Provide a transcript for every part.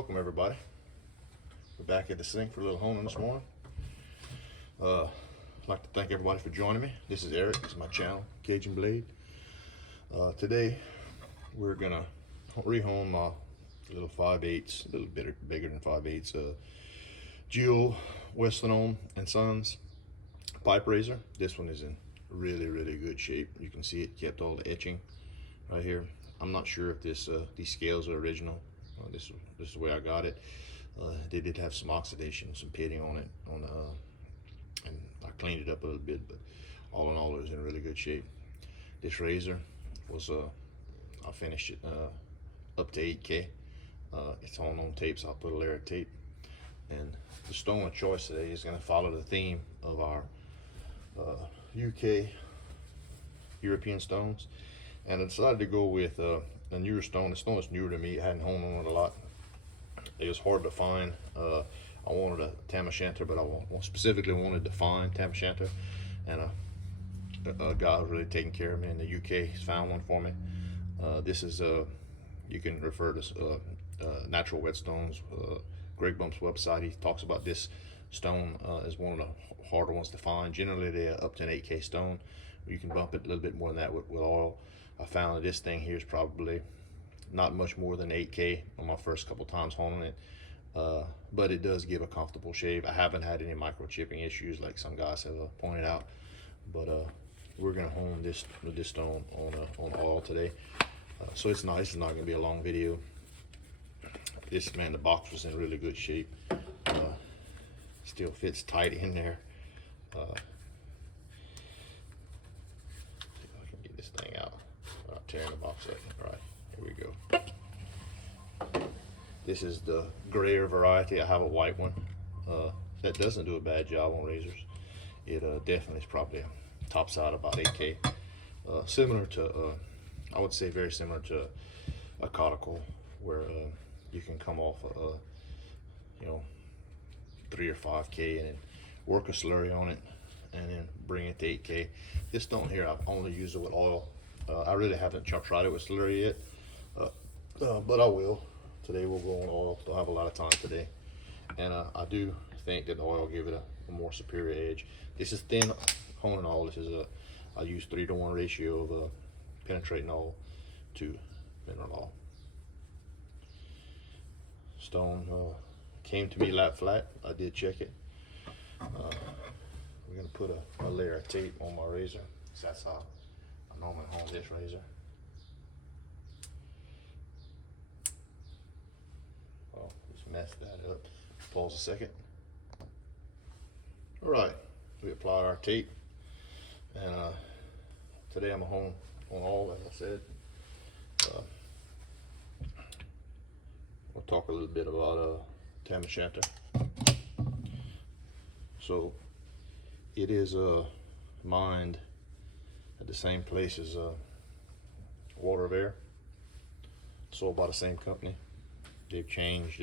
Welcome everybody. We're back at the sink for a little honing this morning. I'd like to thank everybody for joining me. This is Eric. This is my channel, Cajun Blade. Today we're gonna rehome my little 5/8, a little bit bigger than 5/8 Jewel Weston and Sons pipe razor. This one is in really good shape. You can see it kept all the etching right here. I'm not sure if these scales are original. This is the way I got it. They did have some oxidation, some pitting on it, and I cleaned it up a little bit, but all in all, it was in really good shape. This razor was I finished it up to 8K. It's on tape, so I'll put a layer of tape. And the stone of choice today is going to follow the theme of our UK European stones, and I decided to go with a newer stone. The stone is newer to me. I hadn't honed on it a lot. It was hard to find. I wanted a tam o'shanter, but I specifically wanted to find tam o'shanter, and a guy who's really taking care of me in the UK has found one for me. This is you can refer to Natural Whetstones. Greg Bump's website, he talks about this stone as one of the harder ones to find. Generally they're up to an 8K stone. You can bump it a little bit more than that with oil. I found that this thing here is probably not much more than 8K on my first couple times honing it, but it does give a comfortable shave. I haven't had any microchipping issues like some guys have pointed out, but we're gonna hone this stone on oil today. So it's nice. It's not gonna be a long video. This, man, the box was in really good shape. Still fits tight in there. See if I can get this thing out without tearing the box up. All right, here we go. This is the grayer variety. I have a white one that doesn't do a bad job on razors. It definitely is probably top side about 8K. Similar to, I would say very similar to a Coticule, where you can come off 3 or 5K and then work a slurry on it and then bring it to 8K. This stone here, I've only used it with oil. I really haven't tried it with slurry yet, but I will. Today we'll go on oil. Don't have a lot of time today, and I do think that the oil will give it a more superior edge. This is thin honing oil. This is I use 3-to-1 ratio of penetrating oil to mineral oil. Stone came to me lap flat. I did check it. We're gonna put a layer of tape on my razor. So that's how I normally hone this razor. Oh, just messed that up. Pause a second. All right, we apply our tape, and today I'm gonna hone on all, as I said. We'll talk a little bit about tam o'shanter. So it is mined at the same place as Water of Air, sold by the same company. They've changed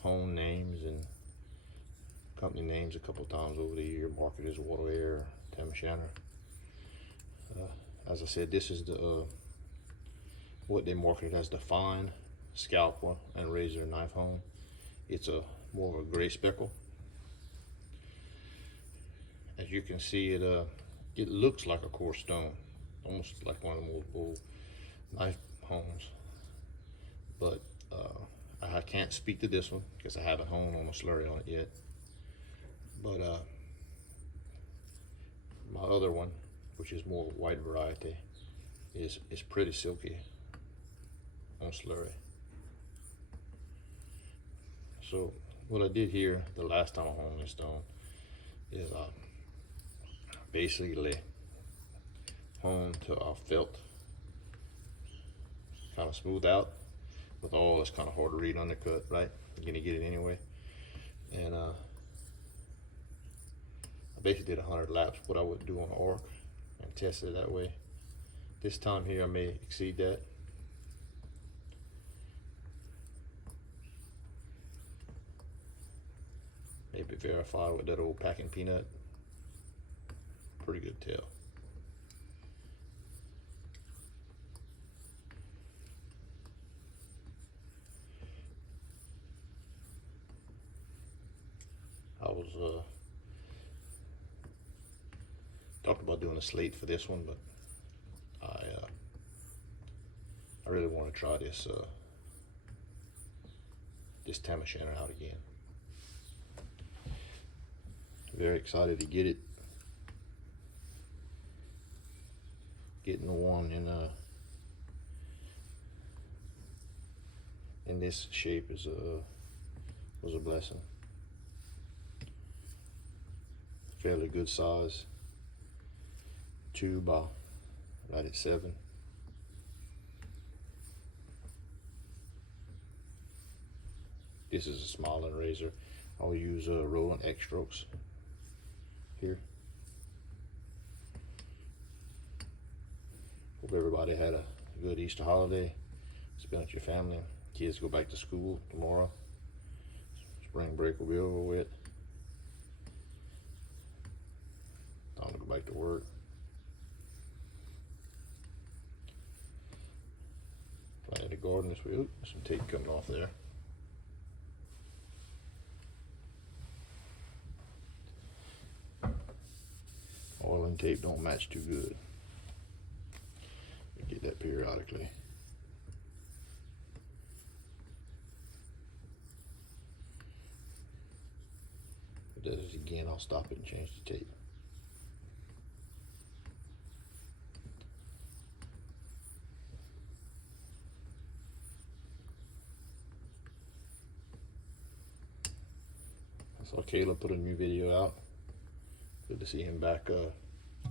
home names and company names a couple times over the year. Marketed as Water of Air, tam o'shanter. As I said, this is the what they marketed as the fine scalpel and razor knife hone. It's more of a gray speckle. As you can see, it looks like a coarse stone, almost like one of the old knife hones. But I can't speak to this one because I haven't honed on a slurry on it yet. But my other one, which is more white variety, is pretty silky on slurry. So what I did here the last time I honed this stone is basically honed till I felt kind of smooth out. With all, it's kind of hard to read undercut, right? You're gonna get it anyway. And I basically did 100 laps, what I would do on an arc, and tested it that way. This time here I may exceed that. Maybe verify with that old packing peanut. Pretty good tell. talked about doing a slate for this one, but I really want to try this this tam o' shanter out again. Very excited to get it. Getting the one in this shape was a blessing. Fairly good size, 2 by right at 7. This is a smiling razor. I'll use rolling X strokes here. Hope everybody had a good Easter holiday. Spend with your family. Kids go back to school tomorrow. Spring break will be over with. Time to go back to work. Planted a garden this week. Ooh, some tape coming off there. Oil and tape don't match too good. We get that periodically. If it does it again, I'll stop it and change the tape. I saw Caleb put a new video out. Good to see him back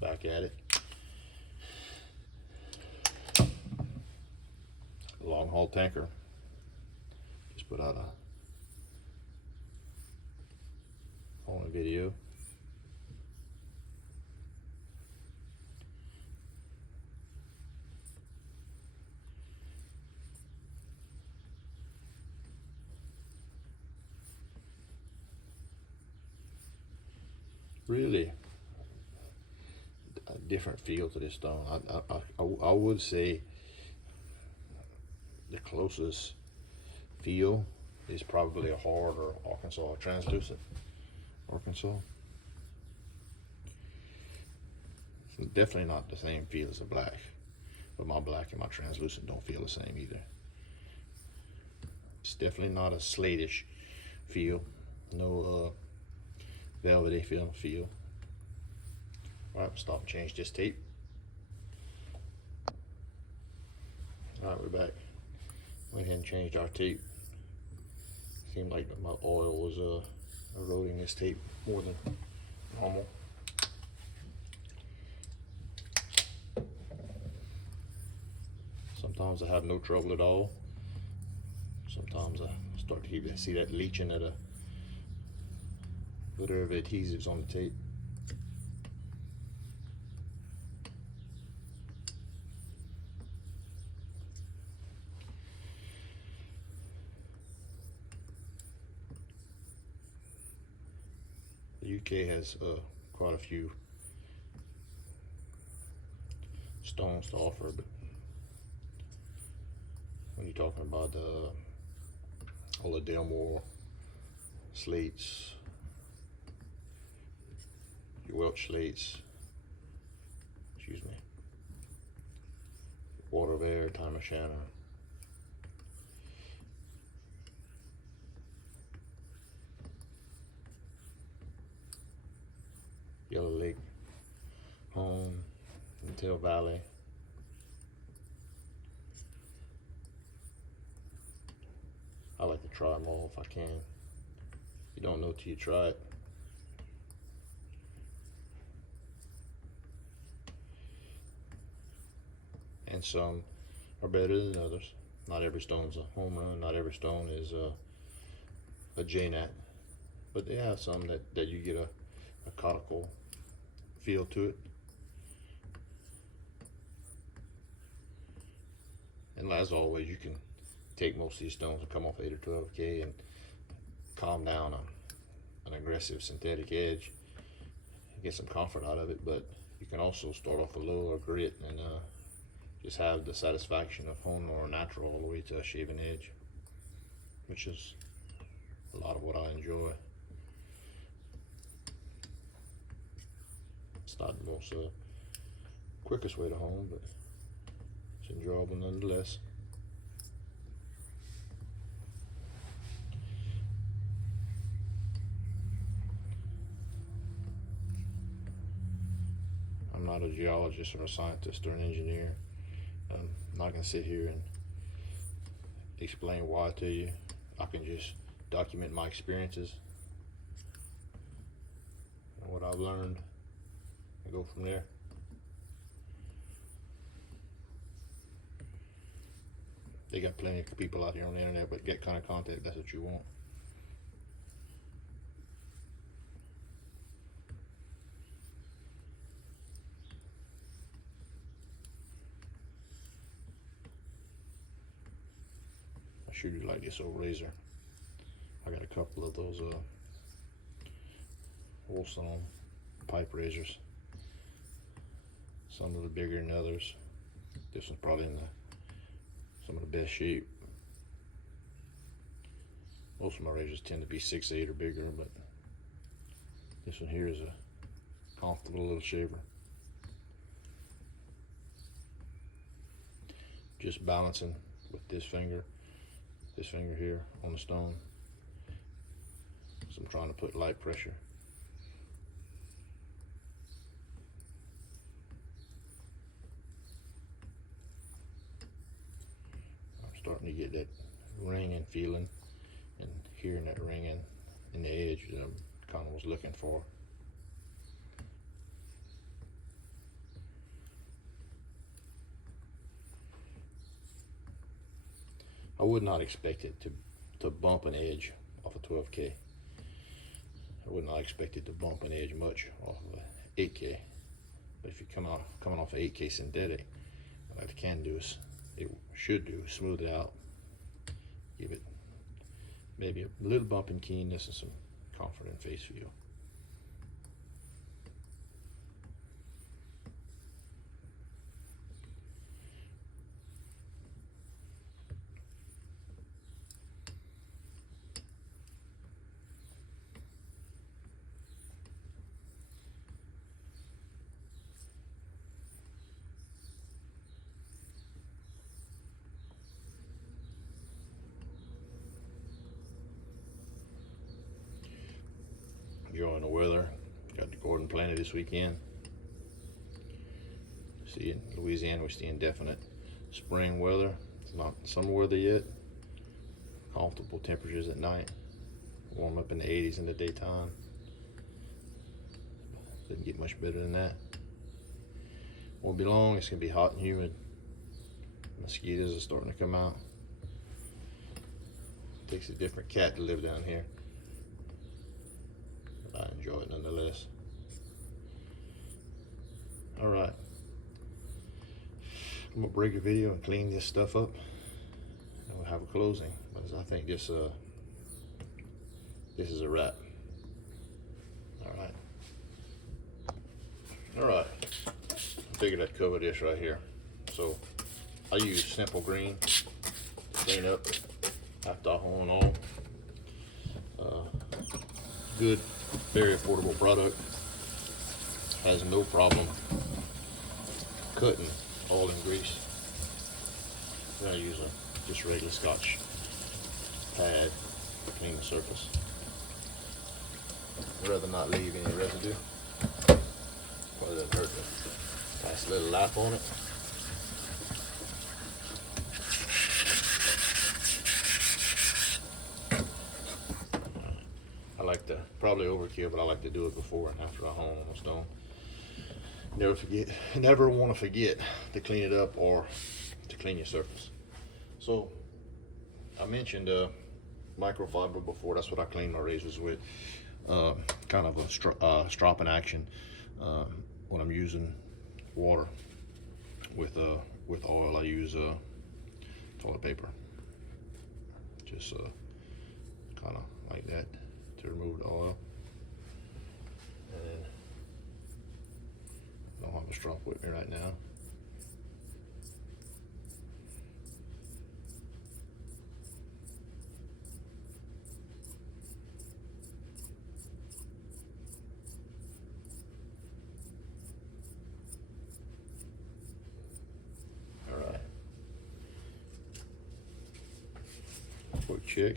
at it. Long haul tanker. Just put out a video. Really a different feel to this stone. I would say the closest feel is probably a hard or Arkansas, or translucent Arkansas. It's definitely not the same feel as a black, but my black and my translucent don't feel the same either. It's definitely not a slatish feel. No velvety feel. Alright, we'll stop and change this tape. Alright, we're back. Went ahead and changed our tape. Seemed like my oil was eroding this tape more than normal. Sometimes I have no trouble at all. Sometimes I start to see that leaching at a litter of adhesives on the tape. The UK has quite a few stones to offer, but when you're talking about all the Delmore slates, your Welch slates, excuse me, Water of Air, tam o' shanter, Yellow Lake, Home, and Tail Valley. I like to try them all if I can. You don't know till you try it. And some are better than others. Not every stone's a home run. Not every stone is a J-Nat. But they have some that you get a conical feel to it. And as always, you can take most of these stones and come off 8 or 12K and calm down an aggressive synthetic edge, get some comfort out of it. But you can also start off a lower grit and just have the satisfaction of honing or natural all the way to a shaven edge, which is a lot of what I enjoy. It's not the most quickest way to hone, but it's enjoyable nonetheless. I'm not a geologist or a scientist or an engineer. I'm not going to sit here and explain why to you. I can just document my experiences and what I've learned and go from there. They got plenty of people out here on the internet, but get kind of content if that's what you want. I shoot it like this old razor. I got a couple of those Wilson pipe razors. Some of the bigger than others. This one's probably in some of the best shape. Most of my razors tend to be 6'8" or bigger, but this one here is a comfortable little shaver. Just balancing with this finger here on the stone. So I'm trying to put light pressure. I'm starting to get that ringing feeling and hearing that ringing in the edge that I kind of was looking for. I would not expect it to bump an edge off a 12K. I would not expect it to bump an edge much off of an 8K. But if you're coming off an 8K synthetic, what it can do is, it should do, smooth it out, give it maybe a little bump in keenness and some comfort and face feel. Enjoying the weather. Got the Gordon planted this weekend. See, in Louisiana, we're seeing definite spring weather. It's not summer weather yet. Comfortable temperatures at night. Warm up in the 80s in the daytime. Doesn't get much better than that. Won't be long. It's gonna be hot and humid. Mosquitoes are starting to come out. Takes a different cat to live down here. I enjoy it nonetheless. All right, I'm gonna break a video and clean this stuff up, and we'll have a closing. But I think this is a wrap. All right. I figured I'd cover this right here. So I use Simple Green to clean up after I hone on. Good, very affordable product. Has no problem cutting oil and grease. Then I use just regular Scotch pad to clean the surface. I'd rather not leave any residue. Well, it doesn't hurt to pass a little lap on it. I like to, probably overkill, but I like to do it before and after I hone on a stone. Never want to forget to clean it up or to clean your surface. So I mentioned microfiber before. That's what I clean my razors with. Kind of a stropping action when I'm using water. With oil, I use toilet paper. Just kind of like that to remove the oil. And then I don't have a strop with me right now. check.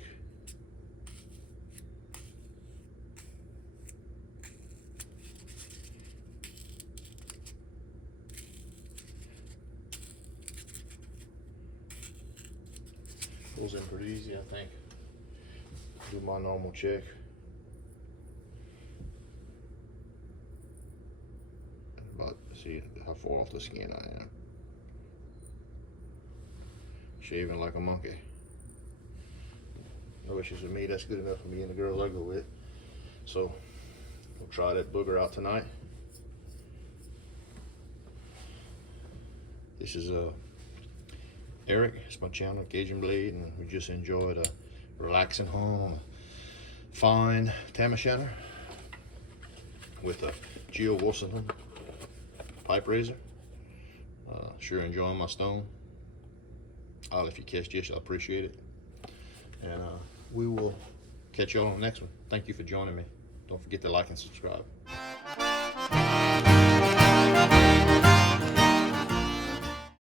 Pulls in pretty easy, I think. Do my normal check. About, see how far off the skin I am. Shaving like a monkey. No issues with me. That's good enough for me and the girls I go with. So we'll try that booger out tonight. This is Eric. It's my channel, Cajun Blade, and we just enjoyed a relaxing home on a fine tam o' shanter with a Geo Wilson pipe razor. Sure enjoying my stone. If you catch this, I appreciate it. And we will catch y'all on the next one. Thank you for joining me. Don't forget to like and subscribe.